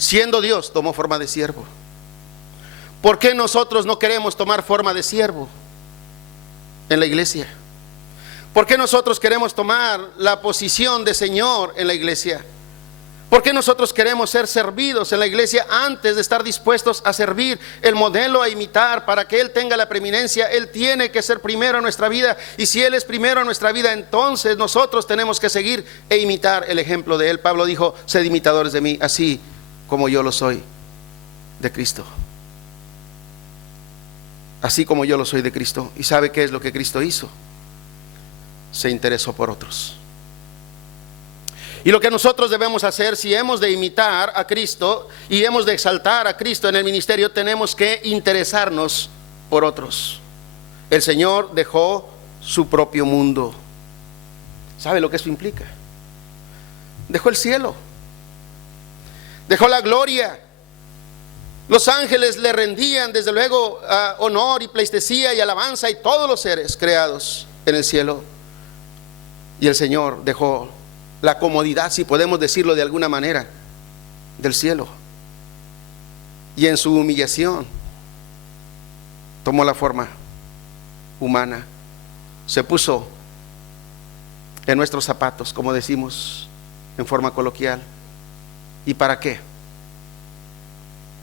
Siendo Dios, tomó forma de siervo. ¿Por qué nosotros no queremos tomar forma de siervo en la iglesia? ¿Por qué nosotros queremos tomar la posición de Señor en la iglesia? ¿Por qué nosotros queremos ser servidos en la iglesia antes de estar dispuestos a servir? El modelo a imitar para que Él tenga la preeminencia, Él tiene que ser primero en nuestra vida. Y si Él es primero en nuestra vida, entonces nosotros tenemos que seguir e imitar el ejemplo de Él. Pablo dijo, sed imitadores de mí, así como yo lo soy de Cristo. Así como yo lo soy de Cristo. ¿Y sabe qué es lo que Cristo hizo? Se interesó por otros. Y lo que nosotros debemos hacer, si hemos de imitar a Cristo y hemos de exaltar a Cristo en el ministerio, tenemos que interesarnos por otros. El Señor dejó su propio mundo. ¿Sabe lo que eso implica? Dejó el cielo, dejó la gloria. Los ángeles le rendían desde luego honor y pleitesía y alabanza, y todos los seres creados en el cielo. Y el Señor dejó la comodidad, si podemos decirlo de alguna manera, del cielo, y en su humillación tomó la forma humana, se puso en nuestros zapatos, como decimos en forma coloquial. ¿Y para qué?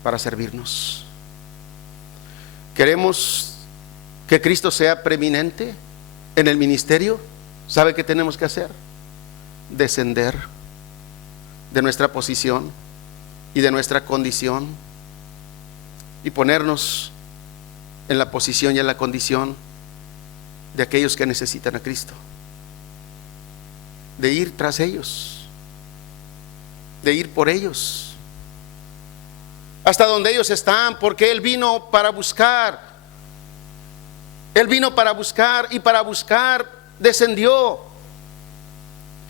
Para servirnos. ¿Queremos que Cristo sea preeminente en el ministerio? ¿Sabe qué tenemos que hacer? Descender de nuestra posición y de nuestra condición y ponernos en la posición y en la condición de aquellos que necesitan a Cristo, de ir tras ellos, de ir por ellos hasta donde ellos están, porque Él vino para buscar. Él vino para buscar, y para buscar descendió,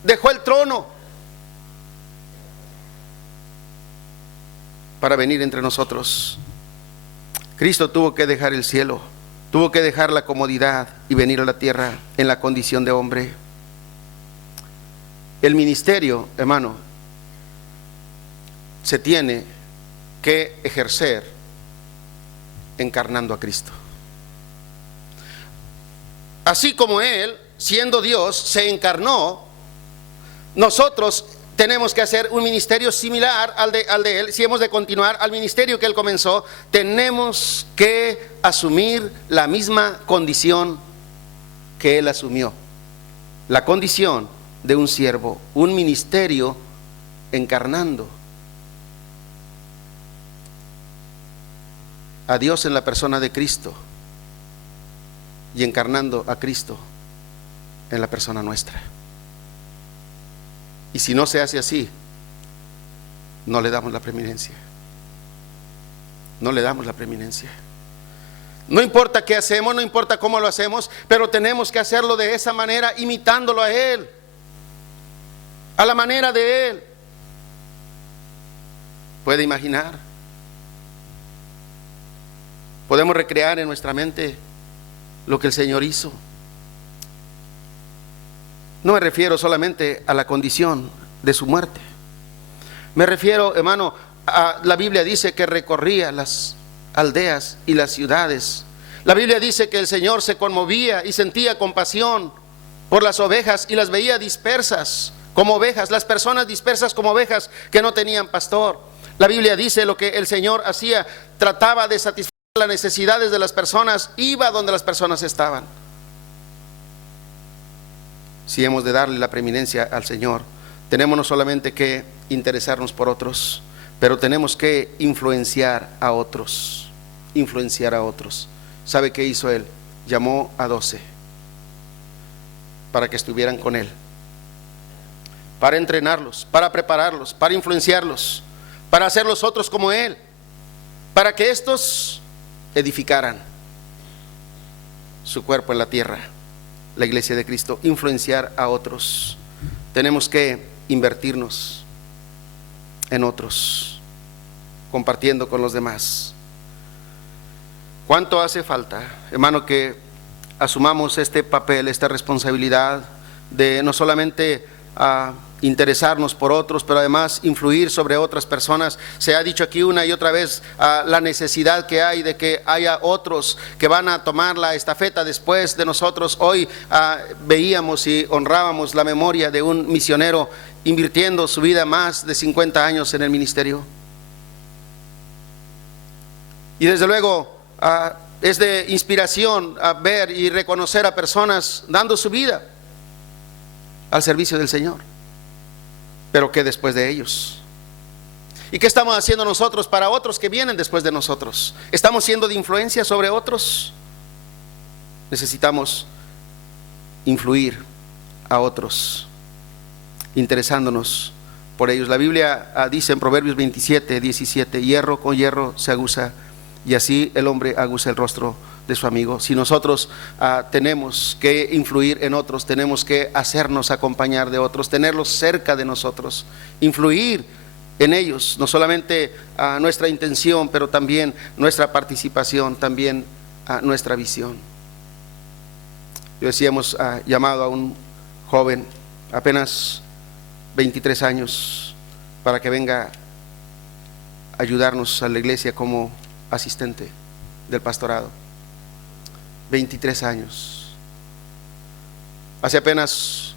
dejó el trono para venir entre nosotros. Cristo tuvo que dejar el cielo, tuvo que dejar la comodidad y venir a la tierra en la condición de hombre. El ministerio, hermano, se tiene que ejercer encarnando a Cristo. Así como Él, siendo Dios, se encarnó, nosotros tenemos que hacer un ministerio similar al de Él. Si hemos de continuar al ministerio que Él comenzó, tenemos que asumir la misma condición que Él asumió, la condición de un siervo, un ministerio encarnando a Dios en la persona de Cristo y encarnando a Cristo en la persona nuestra. Y si no se hace así, no le damos la preeminencia. No le damos la preeminencia. No importa qué hacemos, no importa cómo lo hacemos, pero tenemos que hacerlo de esa manera, imitándolo a Él, a la manera de Él. ¿Puede imaginar? Podemos recrear en nuestra mente lo que el Señor hizo. No me refiero solamente a la condición de su muerte. Me refiero, hermano, la Biblia dice que recorría las aldeas y las ciudades. La Biblia dice que el Señor se conmovía y sentía compasión por las ovejas y las veía dispersas como ovejas, las personas dispersas como ovejas que no tenían pastor. La Biblia dice lo que el Señor hacía, trataba de satisfacer las necesidades de las personas, iba donde las personas estaban. Si hemos de darle la preeminencia al Señor, tenemos no solamente que interesarnos por otros, pero tenemos que influenciar a otros. Influenciar a otros. ¿Sabe qué hizo Él? Llamó a 12 para que estuvieran con Él, para entrenarlos, para prepararlos, para influenciarlos, para hacer los otros como Él, para que estos edificaran su cuerpo en la tierra, la iglesia de Cristo, influenciar a otros. Tenemos que invertirnos en otros, compartiendo con los demás. ¿Cuánto hace falta, hermano, que asumamos este papel, esta responsabilidad de no solamente interesarnos por otros, pero además influir sobre otras personas? Se ha dicho aquí una y otra vez la necesidad que hay de que haya otros que van a tomar la estafeta después de nosotros. Hoy veíamos y honrábamos la memoria de un misionero invirtiendo su vida más de 50 años en el ministerio. Y desde luego es de inspiración ver y reconocer a personas dando su vida al servicio del Señor. Pero ¿qué después de ellos? ¿Y qué estamos haciendo nosotros para otros que vienen después de nosotros? ¿Estamos siendo de influencia sobre otros? Necesitamos influir a otros, interesándonos por ellos. La Biblia dice en Proverbios 27:17, hierro con hierro se aguza, y así el hombre aguza el rostro de su amigo. Si nosotros tenemos que influir en otros, tenemos que hacernos acompañar de otros, tenerlos cerca de nosotros, influir en ellos, no solamente nuestra intención, pero también nuestra participación, también nuestra visión. Yo decía, hemos llamado a un joven, apenas 23 años, para que venga a ayudarnos a la iglesia como asistente del pastorado. 23 años. Hace apenas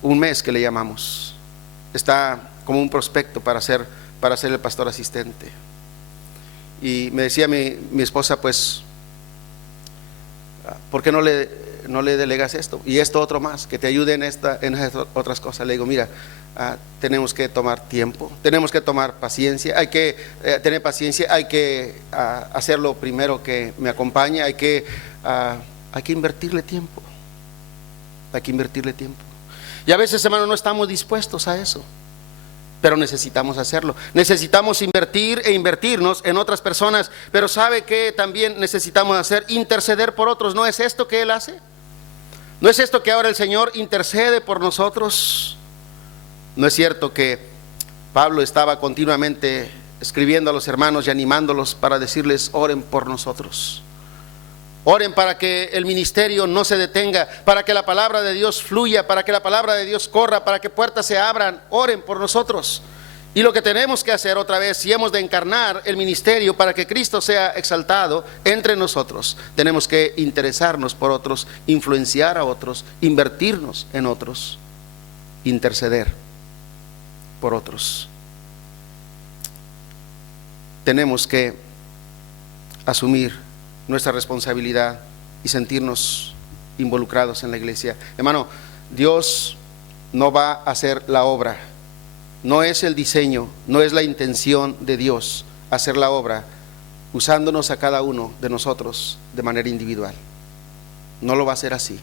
un mes que le llamamos. Está como un prospecto para ser el pastor asistente. Y me decía mi esposa, pues, ¿por qué no le delegas esto? Y esto otro más, que te ayude en estas otras cosas. Le digo, mira, tenemos que tomar tiempo, tenemos que tomar paciencia, hay que tener paciencia, hay que hacerlo primero que me acompañe, hay que invertirle tiempo, hay que invertirle tiempo. Y a veces, hermano, no estamos dispuestos a eso, pero necesitamos hacerlo. Necesitamos invertir e invertirnos en otras personas, pero ¿sabe qué también necesitamos hacer? Interceder por otros. ¿No es esto que Él hace? ¿No es esto que ahora el Señor intercede por nosotros? ¿No es cierto que Pablo estaba continuamente escribiendo a los hermanos y animándolos para decirles, oren por nosotros? Oren para que el ministerio no se detenga, para que la palabra de Dios fluya, para que la palabra de Dios corra, para que puertas se abran. Oren por nosotros. Y lo que tenemos que hacer otra vez, si hemos de encarnar el ministerio para que Cristo sea exaltado entre nosotros, tenemos que interesarnos por otros, influenciar a otros, invertirnos en otros, interceder por otros. Tenemos que asumir nuestra responsabilidad y sentirnos involucrados en la iglesia. Hermano, Dios no va a hacer la obra. No es el diseño, no es la intención de Dios hacer la obra usándonos a cada uno de nosotros de manera individual. No lo va a hacer así.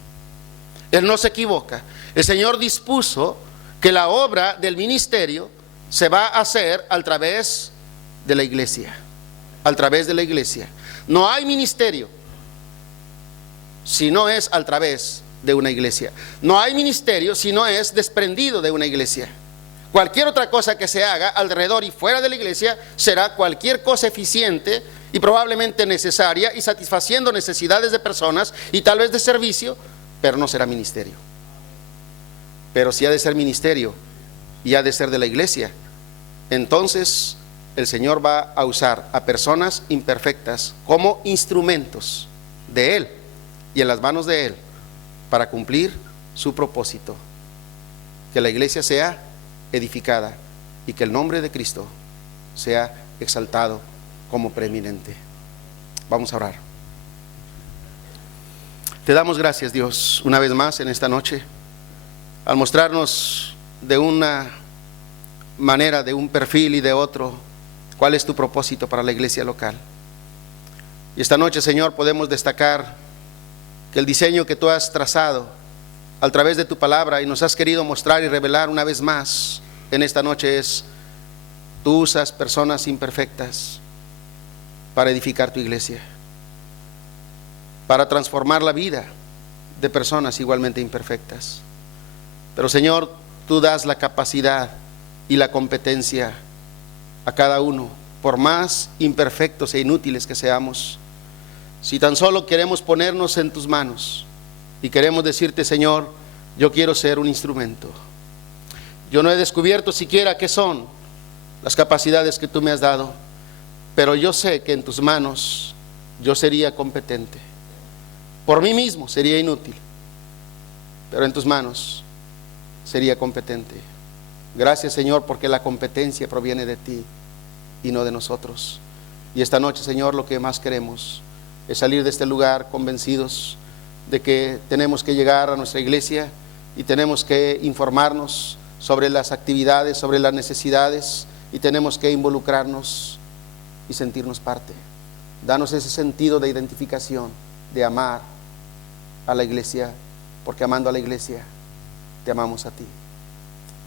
Él no se equivoca. El Señor dispuso que la obra del ministerio se va a hacer a través de la iglesia. A través de la iglesia. No hay ministerio si no es a través de una iglesia. No hay ministerio si no es desprendido de una iglesia. Cualquier otra cosa que se haga alrededor y fuera de la iglesia será cualquier cosa eficiente y probablemente necesaria y satisfaciendo necesidades de personas y tal vez de servicio, pero no será ministerio. Pero si ha de ser ministerio y ha de ser de la iglesia, entonces el Señor va a usar a personas imperfectas como instrumentos de Él y en las manos de Él para cumplir su propósito, que la iglesia sea edificada y que el nombre de Cristo sea exaltado como preeminente. Vamos a orar. Te damos gracias, Dios, una vez más en esta noche, al mostrarnos de una manera, de un perfil y de otro, cuál es tu propósito para la iglesia local. Y esta noche, Señor, podemos destacar que el diseño que tú has trazado a través de tu palabra y nos has querido mostrar y revelar una vez más en esta noche es: tú usas personas imperfectas para edificar tu iglesia, para transformar la vida de personas igualmente imperfectas. Pero Señor, tú das la capacidad y la competencia a cada uno, por más imperfectos e inútiles que seamos. Si tan solo queremos ponernos en tus manos y queremos decirte: Señor, yo quiero ser un instrumento. Yo no he descubierto siquiera qué son las capacidades que tú me has dado, pero yo sé que en tus manos yo sería competente. Por mí mismo sería inútil, pero en tus manos sería competente. Gracias, Señor, porque la competencia proviene de ti y no de nosotros. Y esta noche, Señor, lo que más queremos es salir de este lugar convencidos de que tenemos que llegar a nuestra iglesia y tenemos que informarnos sobre las actividades, sobre las necesidades, y tenemos que involucrarnos y sentirnos parte. Danos ese sentido de identificación, de amar a la iglesia, porque amando a la iglesia te amamos a ti.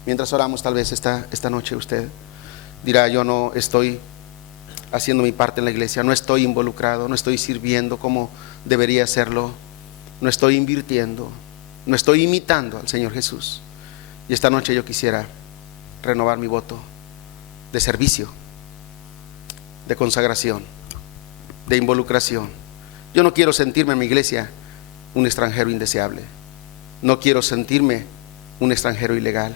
Mientras oramos, tal vez esta noche usted dirá: yo no estoy haciendo mi parte en la iglesia, no estoy involucrado, no estoy sirviendo como debería hacerlo, no estoy invirtiendo, no estoy imitando al Señor Jesús. Y esta noche yo quisiera renovar mi voto de servicio, de consagración, de involucración. Yo no quiero sentirme en mi iglesia un extranjero indeseable. No quiero sentirme un extranjero ilegal.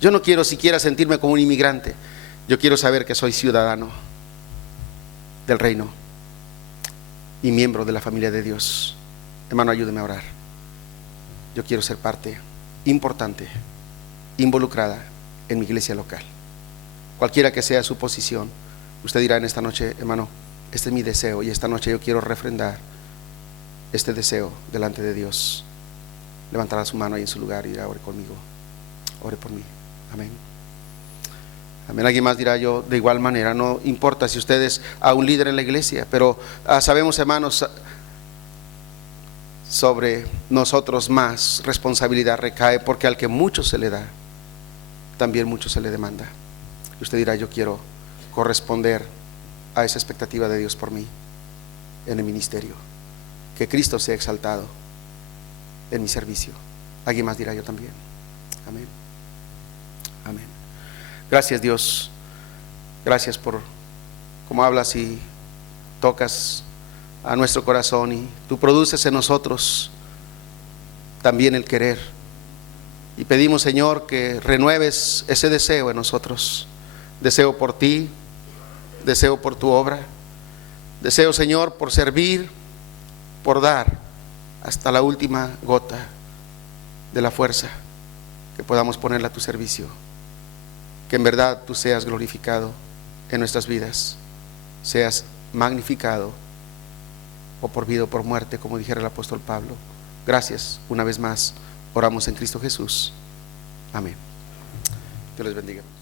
Yo no quiero siquiera sentirme como un inmigrante. Yo quiero saber que soy ciudadano del reino y miembro de la familia de Dios. Hermano, ayúdeme a orar. Yo quiero ser parte importante, involucrada en mi iglesia local. Cualquiera que sea su posición, usted dirá en esta noche: hermano, este es mi deseo, y esta noche yo quiero refrendar este deseo delante de Dios. Levantará su mano ahí en su lugar y dirá: ore conmigo, ore por mí. Amén. Amén. Alguien más dirá: yo de igual manera. No importa si usted es a un líder en la iglesia, pero sabemos, hermanos, sobre nosotros más responsabilidad recae, porque al que mucho se le da, también mucho se le demanda. Y usted dirá: yo quiero corresponder a esa expectativa de Dios por mí en el ministerio, que Cristo sea exaltado en mi servicio. Alguien más dirá: yo también. Amén. Amén. Gracias, Dios. Gracias por cómo hablas y tocas a nuestro corazón y tú produces en nosotros también el querer. Y pedimos, Señor, que renueves ese deseo en nosotros. Deseo por ti, deseo por tu obra, deseo, Señor, por servir, por dar hasta la última gota de la fuerza que podamos ponerla a tu servicio. Que en verdad tú seas glorificado en nuestras vidas, seas magnificado, o por vida o por muerte, como dijera el apóstol Pablo. Gracias una vez más. Oramos en Cristo Jesús. Amén. Dios les bendiga.